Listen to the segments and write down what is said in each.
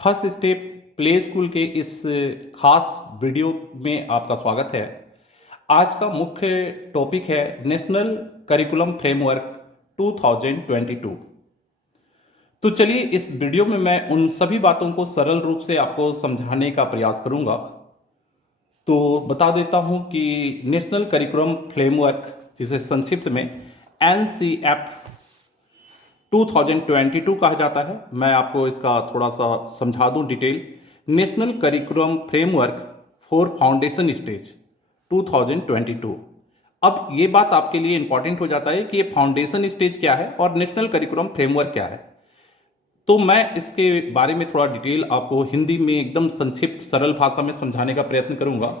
First step play school के इस खास वीडियो में आपका स्वागत है। आज का मुख्य टॉपिक है नेशनल करिकुलम फ्रेमवर्क 2022। तो चलिए इस वीडियो में मैं उन सभी बातों को सरल रूप से आपको समझाने का प्रयास करूंगा। तो बता देता हूं कि नेशनल करिकुलम फ्रेमवर्क, जिसे संक्षिप्त में NCF 2022 कहा जाता है। मैं आपको इसका थोड़ा सा समझा दूं detail. National curriculum framework for foundation stage 2022। अब ये बात आपके लिए इंपॉर्टेंट हो जाता है कि ये फाउंडेशन स्टेज क्या है और नेशनल करिकुलम फ्रेमवर्क क्या है। तो मैं इसके बारे में थोड़ा डिटेल आपको हिंदी में एकदम संक्षिप्त सरल भाषा में समझाने का प्रयत्न करूंगा।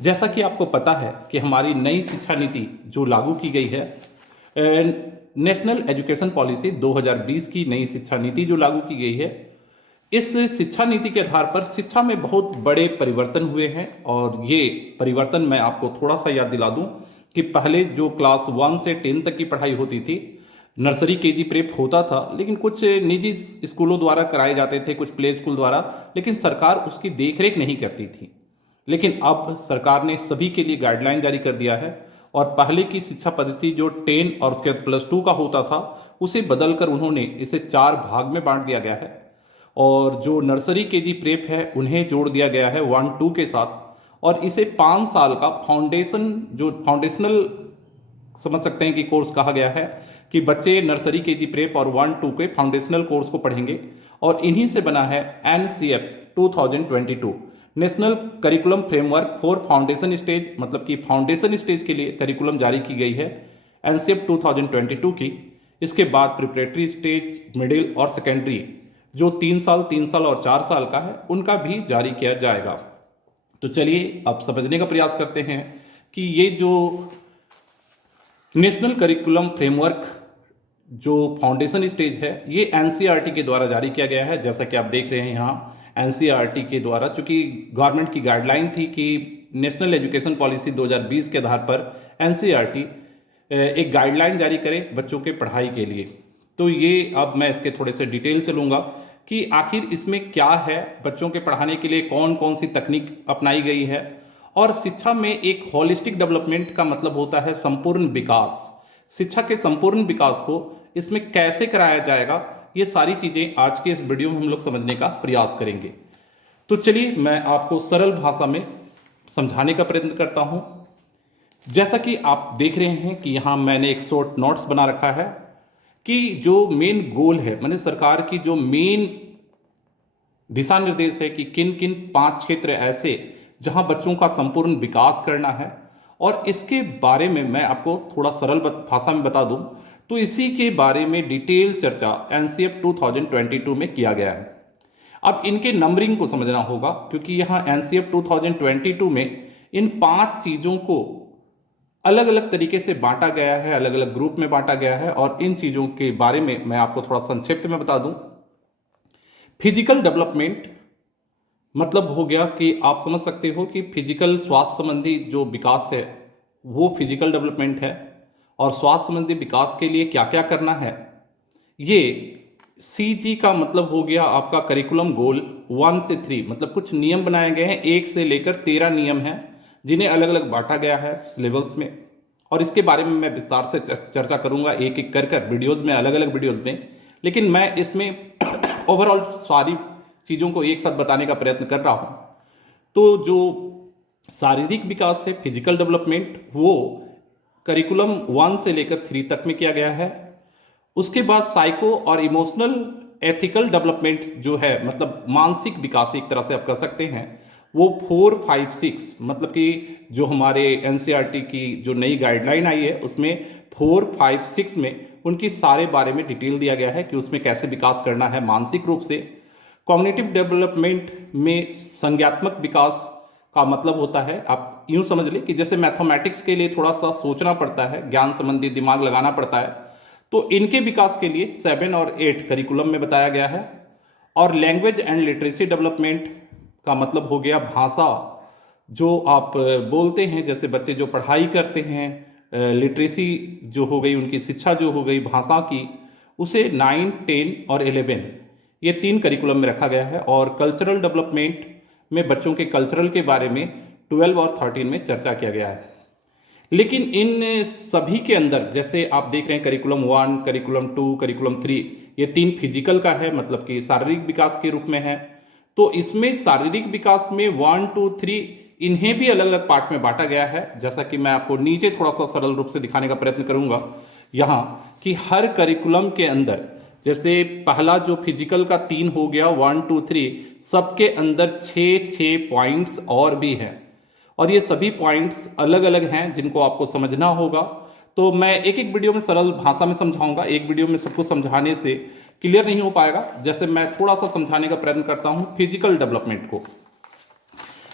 जैसा कि आपको पता है कि हमारी नई शिक्षा नीति जो लागू की गई है, नेशनल एजुकेशन पॉलिसी 2020 की नई शिक्षा नीति जो लागू की गई है, इस शिक्षा नीति के आधार पर शिक्षा में बहुत बड़े परिवर्तन हुए हैं। और ये परिवर्तन मैं आपको थोड़ा सा याद दिला दूं कि पहले जो क्लास 1 से 10 तक की पढ़ाई होती थी, नर्सरी केजी प्रेप होता था, लेकिन कुछ निजी स्कूलों द्वारा कराए जाते थे, कुछ प्ले स्कूल द्वारा, लेकिन सरकार उसकी देखरेख नहीं करती थी। लेकिन अब सरकार ने सभी के लिए गाइडलाइन जारी कर दिया है और पहले की शिक्षा पद्धति जो 10 और उसके बाद +2 का होता था, उसे बदलकर उन्होंने इसे 4 भाग में बांट दिया गया है। और जो नर्सरी केजी प्रेप है उन्हें जोड़ दिया गया है 1-2 के साथ, और इसे 5 साल का फाउंडेशन, जो फाउंडेशनल समझ सकते हैं कि कोर्स कहा गया है, कि बच्चे नर्सरी केजी प्रेप और 1-2 के फाउंडेशनल कोर्स को पढ़ेंगे। और इन्हीं से बना है NCF 2022, national curriculum framework for foundation stage, मतलब कि फाउंडेशन स्टेज के लिए करिकुलम जारी की गई है NCF 2022 की। इसके बाद प्रिपरेटरी स्टेज, मिडिल और सेकेंडरी जो 3 साल, 3 साल और 4 साल का है, उनका भी जारी किया जाएगा। तो चलिए अब समझने का प्रयास करते हैं कि ये जो नेशनल करिकुलम फ्रेमवर्क जो फाउंडेशन स्टेज है, ये NCERT के द्वारा जारी किया गया है। जैसा कि आप देख रहे हैं यहाँ NCERT के द्वारा, चूंकि गवर्नमेंट की गाइडलाइन थी कि नेशनल एजुकेशन पॉलिसी 2020 के आधार पर NCERT एक गाइडलाइन जारी करे बच्चों के पढ़ाई के लिए। तो ये अब मैं इसके थोड़े से डिटेल चलूँगा कि आखिर इसमें क्या है, बच्चों के पढ़ाने के लिए कौन कौन सी तकनीक अपनाई गई है। और शिक्षा में एक होलिस्टिक डेवलपमेंट का मतलब होता है संपूर्ण विकास। शिक्षा के संपूर्ण विकास को इसमें कैसे कराया जाएगा, ये सारी चीज़ें आज के इस वीडियो में हम लोग समझने का प्रयास करेंगे। तो चलिए मैं आपको सरल भाषा में समझाने का प्रयत्न करता हूँ। जैसा कि आप देख रहे हैं कि यहाँ मैंने एक शॉर्ट नोट्स बना रखा है कि जो मेन गोल है, माने सरकार की जो मेन दिशा निर्देश है कि किन किन 5 क्षेत्र ऐसे जहां बच्चों का संपूर्ण विकास करना है। और इसके बारे में मैं आपको थोड़ा सरल भाषा में बता दूं तो इसी के बारे में डिटेल चर्चा NCF 2022 में किया गया है। अब इनके नंबरिंग को समझना होगा, क्योंकि यहाँ NCF 2022 में इन 5 चीज़ों को अलग अलग तरीके से बांटा गया है, अलग अलग ग्रुप में बांटा गया है। और इन चीज़ों के बारे में मैं आपको थोड़ा संक्षिप्त में बता दूं। फिजिकल डेवलपमेंट मतलब हो गया कि आप समझ सकते हो कि फिजिकल स्वास्थ्य संबंधी जो विकास है वो फिजिकल डेवलपमेंट है। और स्वास्थ्य संबंधी विकास के लिए क्या क्या करना है, ये CG का मतलब हो गया आपका करिकुलम गोल 1 से 3, मतलब कुछ नियम बनाए गए हैं, 1 से लेकर 13 नियम हैं जिन्हें अलग अलग बांटा गया है सिलेबस में। और इसके बारे में मैं विस्तार से चर्चा करूंगा एक एक कर वीडियोज़ में, अलग अलग वीडियोज़ में। लेकिन मैं इसमें ओवरऑल सारी चीज़ों को एक साथ बताने का प्रयत्न कर रहा हूँ। तो जो शारीरिक विकास है, फिजिकल डेवलपमेंट, वो करिकुलम 1 से लेकर 3 तक में किया गया है। उसके बाद साइको और इमोशनल एथिकल डेवलपमेंट जो है, मतलब मानसिक विकास एक तरह से आप कह सकते हैं, वो 4, 5, 6, मतलब कि जो हमारे NCERT की जो नई गाइडलाइन आई है उसमें 4, 5, 6 में उनकी सारे बारे में डिटेल दिया गया है कि उसमें कैसे विकास करना है मानसिक रूप से। कॉग्निटिव डेवलपमेंट में संज्ञात्मक विकास का मतलब होता है, आप यूं समझ लें कि जैसे मैथमेटिक्स के लिए थोड़ा सा सोचना पड़ता है, ज्ञान संबंधी दिमाग लगाना पड़ता है, तो इनके विकास के लिए 7 और 8 करिकुलम में बताया गया है। और लैंग्वेज एंड लिटरेसी डेवलपमेंट का मतलब हो गया भाषा जो आप बोलते हैं, जैसे बच्चे जो पढ़ाई करते हैं, लिटरेसी जो हो गई, उनकी शिक्षा जो हो गई भाषा की, उसे 9, 10 और 11 ये 3 करिकुलम में रखा गया है और कल्चरल डेवलपमेंट में बच्चों के कल्चरल के बारे में 12 और 13 में चर्चा किया गया है। लेकिन इन सभी के अंदर जैसे आप देख रहे हैं करिकुलम 1, करिकुलम 2, करिकुलम 3, ये 3 फिजिकल का है, मतलब कि शारीरिक विकास के रूप में है। तो इसमें शारीरिक विकास में 1, 2, 3 इन्हें भी अलग अलग पार्ट में बांटा गया है, जैसा कि मैं आपको नीचे थोड़ा सा सरल रूप से दिखाने का प्रयत्न करूंगा यहाँ कि हर करिकुलम के अंदर जैसे पहला जो फिजिकल का 3 हो गया 1, 2, 3, सबके अंदर 6 पॉइंट्स और भी हैं और ये सभी पॉइंट्स अलग अलग हैं जिनको आपको समझना होगा। तो मैं एक एक वीडियो में सरल भाषा में समझाऊंगा, एक वीडियो में सबको समझाने से क्लियर नहीं हो पाएगा। जैसे मैं थोड़ा सा समझाने का प्रयत्न करता हूं फिजिकल डेवलपमेंट को।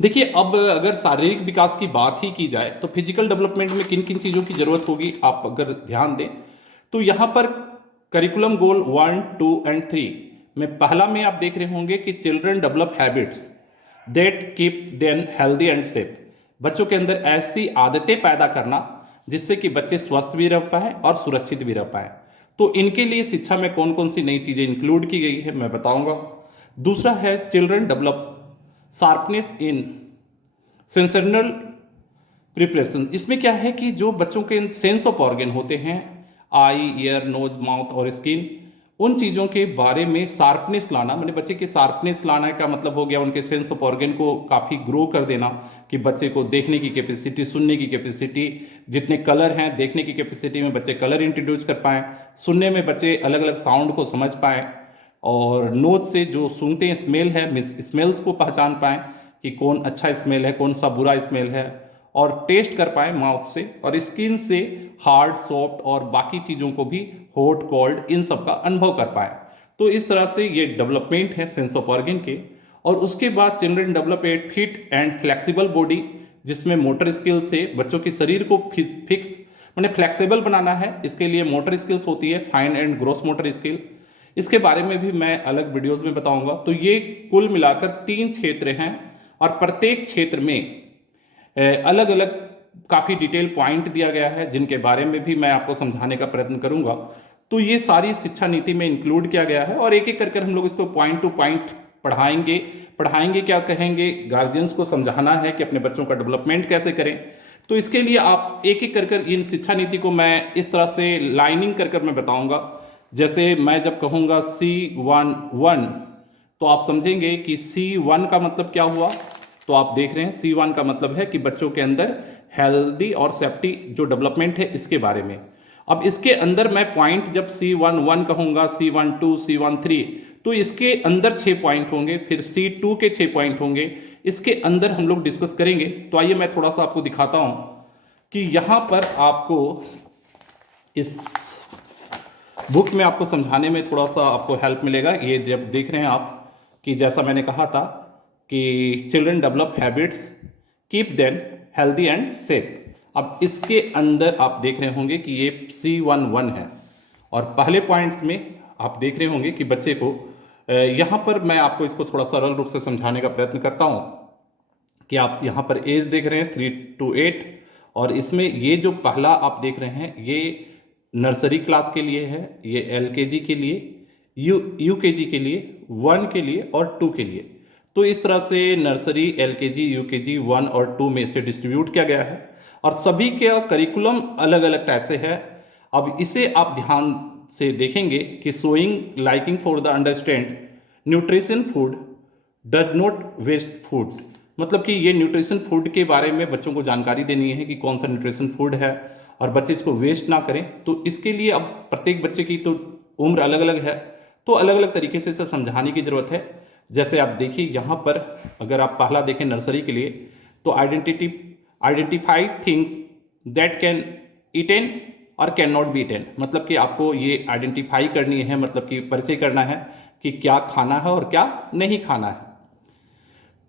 देखिए, अब अगर शारीरिक विकास की बात ही की जाए तो फिजिकल डेवलपमेंट में किन किन चीज़ों की जरूरत होगी आप अगर ध्यान दें तो यहाँ पर करिकुलम गोल 1, 2 एंड 3 में पहला में आप देख रहे होंगे कि children develop habits that keep them healthy and safe. बच्चों के अंदर ऐसी आदतें पैदा करना जिससे कि बच्चे स्वस्थ भी रह पाए और सुरक्षित भी रह पाए। तो इनके लिए शिक्षा में कौन कौन सी नई चीज़ें इंक्लूड की गई है मैं बताऊंगा। दूसरा है चिल्ड्रन डेवलप शार्पनेस इन सेंसरनल प्रिपरेशन। इसमें क्या है कि जो बच्चों के सेंस ऑफ ऑर्गन होते हैं, आई, ईयर, नोज, माउथ और स्किन, उन चीज़ों के बारे में शार्पनेस लाना, मैंने बच्चे के शार्पनेस लाना का मतलब हो गया उनके सेंस ऑफ ऑर्गन को काफ़ी ग्रो कर देना कि बच्चे को देखने की कैपेसिटी, सुनने की कैपेसिटी, जितने कलर हैं देखने की कैपेसिटी में बच्चे कलर इंट्रोड्यूस कर पाएँ, सुनने में बच्चे अलग अलग साउंड को समझ पाएँ और नोज से जो सूंघते हैं स्मेल है, स्मेल्स को पहचान पाएँ कि कौन अच्छा स्मेल है, कौन सा बुरा स्मेल है, और टेस्ट कर पाए माउथ से, और स्किन से हार्ड, सॉफ्ट और बाकी चीज़ों को भी हॉट, कोल्ड, इन सब का अनुभव कर पाए। तो इस तरह से ये डेवलपमेंट है सेंस ऑफ ऑर्गन के। और उसके बाद children develop a fit and flexible body, जिसमें मोटर स्किल से बच्चों के शरीर को फिक्स मैंने फ्लेक्सिबल बनाना है। इसके लिए मोटर स्किल्स होती है, fine and gross motor skill. इसके बारे में भी मैं अलग वीडियोज़ में बताऊंगा। तो ये कुल मिलाकर 3 क्षेत्र हैं और प्रत्येक क्षेत्र में अलग अलग काफ़ी डिटेल पॉइंट दिया गया है जिनके बारे में भी मैं आपको समझाने का प्रयत्न करूंगा। तो ये सारी शिक्षा नीति में इंक्लूड किया गया है और एक एक करके हम लोग इसको पॉइंट टू पॉइंट पढ़ाएंगे क्या कहेंगे, गार्जियंस को समझाना है कि अपने बच्चों का डेवलपमेंट कैसे करें। तो इसके लिए आप एक एक कर इन शिक्षा नीति को मैं इस तरह से लाइनिंग कर मैं बताऊंगा। जैसे मैं जब कहूँगा C11 तो आप समझेंगे कि C1 का मतलब क्या हुआ। तो आप देख रहे हैं C1 का मतलब है कि बच्चों के अंदर हेल्दी और सेफ्टी जो डेवलपमेंट है इसके बारे में। अब इसके अंदर मैं पॉइंट जब C11 कहूँगा, C12, C13, तो इसके अंदर 6 पॉइंट होंगे, फिर C2 के 6 पॉइंट होंगे, इसके अंदर हम लोग डिस्कस करेंगे। तो आइए मैं थोड़ा सा आपको दिखाता हूँ कि यहाँ पर आपको इस बुक में आपको समझाने में थोड़ा सा आपको हेल्प मिलेगा। ये जब देख रहे हैं आप कि जैसा मैंने कहा था कि children develop habits keep them healthy and safe. अब इसके अंदर आप देख रहे होंगे कि ये C11 है और पहले पॉइंट्स में आप देख रहे होंगे कि बच्चे को यहाँ पर मैं आपको इसको थोड़ा सरल रूप से समझाने का प्रयत्न करता हूँ कि आप यहाँ पर एज देख रहे हैं 3 to 8 और इसमें ये जो पहला आप देख रहे हैं ये नर्सरी क्लास के लिए है, ये LKG के लिए, UKG के लिए, 1 के लिए और 2 के लिए। तो इस तरह से नर्सरी, LKG, UKG, 1 और 2 में इसे डिस्ट्रीब्यूट किया गया है और सभी के करिकुलम अलग अलग टाइप से है। अब इसे आप ध्यान से देखेंगे कि showing liking for the understand nutrition food does not waste food, मतलब कि ये न्यूट्रिशन फूड के बारे में बच्चों को जानकारी देनी है कि कौन सा न्यूट्रिशन फूड है और बच्चे इसको वेस्ट ना करें। तो इसके लिए अब प्रत्येक बच्चे की तो उम्र अलग अलग है, तो अलग अलग तरीके से इसे समझाने की ज़रूरत है। जैसे आप देखिए यहाँ पर अगर आप पहला देखें नर्सरी के लिए तो identify things that can eaten और कैन नॉट बी ईटेन, मतलब कि आपको ये आइडेंटिफाई करनी है, मतलब कि परिचय करना है कि क्या खाना है और क्या नहीं खाना है।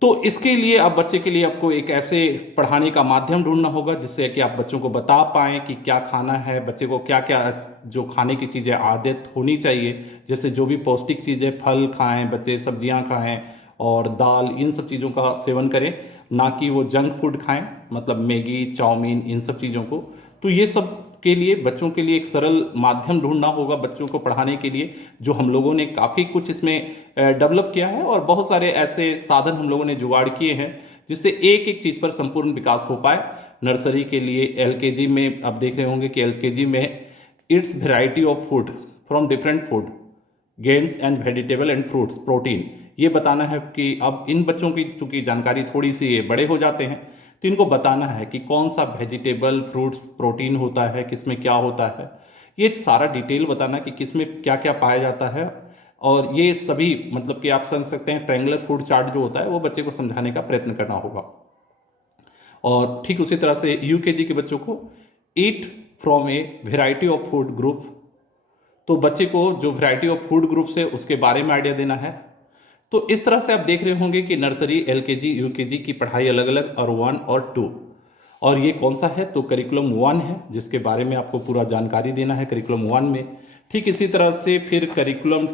तो इसके लिए आप बच्चे के लिए आपको एक ऐसे पढ़ाने का माध्यम ढूंढना होगा जिससे कि आप बच्चों को बता पाएँ कि क्या खाना है, बच्चे को क्या क्या जो खाने की चीज़ें आदत होनी चाहिए, जैसे जो भी पौष्टिक चीज़ें, फल खाएं बच्चे, सब्जियां खाएं और दाल, इन सब चीज़ों का सेवन करें, ना कि वो जंक फूड खाएं, मतलब मैगी, चाउमीन, इन सब चीज़ों को। तो ये सब के लिए, बच्चों के लिए एक सरल माध्यम ढूंढना होगा बच्चों को पढ़ाने के लिए, जो हम लोगों ने काफ़ी कुछ इसमें डेवलप किया है और बहुत सारे ऐसे साधन हम लोगों ने जुगाड़ किए हैं जिससे एक एक चीज़ पर संपूर्ण विकास हो पाए। नर्सरी के लिए एलकेजी में आप देख रहे होंगे कि एलकेजी में it's variety of food from different food gains and vegetable and fruits protein, ये बताना है कि अब इन बच्चों की चूंकि जानकारी थोड़ी सी ये बड़े हो जाते हैं तो इनको बताना है कि कौन सा वेजिटेबल फ्रूट्स प्रोटीन होता है, किस में क्या होता है, ये सारा डिटेल बताना कि किस में क्या क्या पाया जाता है। और ये सभी मतलब कि आप समझ सकते हैं ट्रायंगुलर फूड चार्ट जो होता है वो बच्चे को समझाने का प्रयत्न करना होगा। और ठीक उसी तरह से यूकेजी के बच्चों को eat from a variety of food group, तो बच्चे को जो वैरायटी ऑफ फूड ग्रुप्स है उसके बारे में आइडिया देना है। तो इस तरह से आप देख रहे होंगे कि नर्सरी एलकेजी यूकेजी की पढ़ाई अलग अलग और 1 और 2, और ये कौन सा है तो करिकुलम 1 है जिसके बारे में आपको पूरा जानकारी देना है करिकुलम 1 में। ठीक इसी तरह से फिर करिकुलम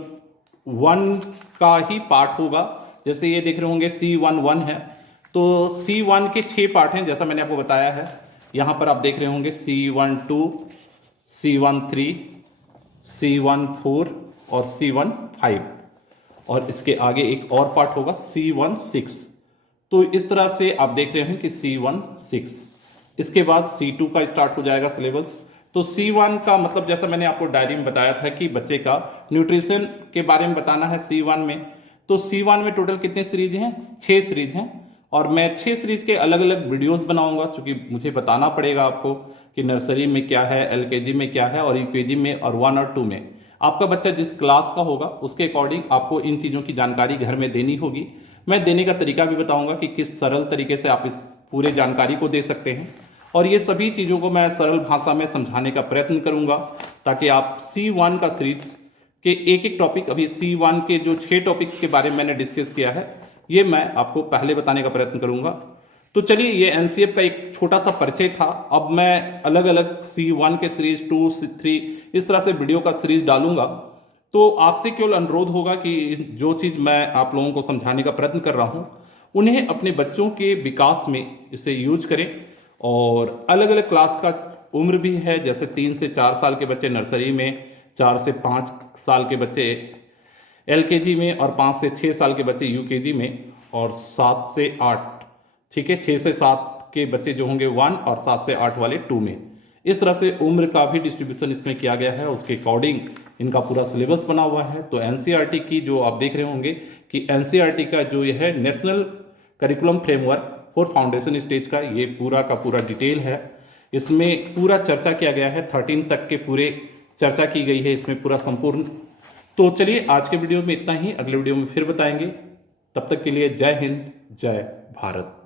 1 का ही पार्ट होगा, जैसे ये देख रहे होंगे C11 है, तो C1 के 6 पार्ट हैं जैसा मैंने आपको बताया है। यहाँ पर आप देख रहे होंगे C12, C13, C14 और C15, और इसके आगे एक और पार्ट होगा C16। तो इस तरह से आप देख रहे हैं कि C16, इसके बाद C2 का स्टार्ट हो जाएगा सिलेबस। तो C1 का मतलब जैसा मैंने आपको डायरी में बताया था कि बच्चे का न्यूट्रिशन के बारे में बताना है C1 में। तो C1 में टोटल कितने सीरीज हैं, 6 सीरीज हैं, और मैं 6 सीरीज के अलग अलग वीडियोस बनाऊंगा क्योंकि मुझे बताना पड़ेगा आपको कि नर्सरी में क्या है, एलकेजी में क्या है और यूकेजी में और 1 और 2 में। आपका बच्चा जिस क्लास का होगा उसके अकॉर्डिंग आपको इन चीज़ों की जानकारी घर में देनी होगी। मैं देने का तरीका भी बताऊंगा कि किस सरल तरीके से आप इस पूरे जानकारी को दे सकते हैं, और ये सभी चीज़ों को मैं सरल भाषा में समझाने का प्रयत्न करूंगा ताकि आप C1 का सीरीज के एक एक टॉपिक, अभी C1 के जो 6 टॉपिक्स के बारे में मैंने डिस्कस किया है ये मैं आपको पहले बताने का प्रयत्न करूंगा। तो चलिए, ये एनसीएफ का एक छोटा सा परिचय था। अब मैं अलग अलग C1 के सीरीज 2 3 इस तरह से वीडियो का सीरीज डालूंगा। तो आपसे केवल अनुरोध होगा कि जो चीज़ मैं आप लोगों को समझाने का प्रयत्न कर रहा हूँ उन्हें अपने बच्चों के विकास में इसे यूज करें। और अलग अलग क्लास का उम्र भी है, जैसे 3 से 4 साल के बच्चे नर्सरी में, 4 से 5 साल के बच्चे एलकेजी में, और 5 से 6 साल के बच्चे यूकेजी में, और 7 से 8, ठीक है, 6 से 7 के बच्चे जो होंगे 1, और 7 से 8 वाले 2 में। इस तरह से उम्र का भी डिस्ट्रीब्यूशन इसमें किया गया है, उसके अकॉर्डिंग इनका पूरा सिलेबस बना हुआ है। तो एनसीईआरटी की जो आप देख रहे होंगे कि एनसीईआरटी का जो यह है national curriculum framework for foundation stage का ये पूरा का पूरा डिटेल है। इसमें पूरा चर्चा किया गया है, 13 तक के पूरे चर्चा की गई है इसमें पूरा संपूर्ण। तो चलिए, आज के वीडियो में इतना ही, अगले वीडियो में फिर बताएंगे। तब तक के लिए जय हिंद, जय भारत।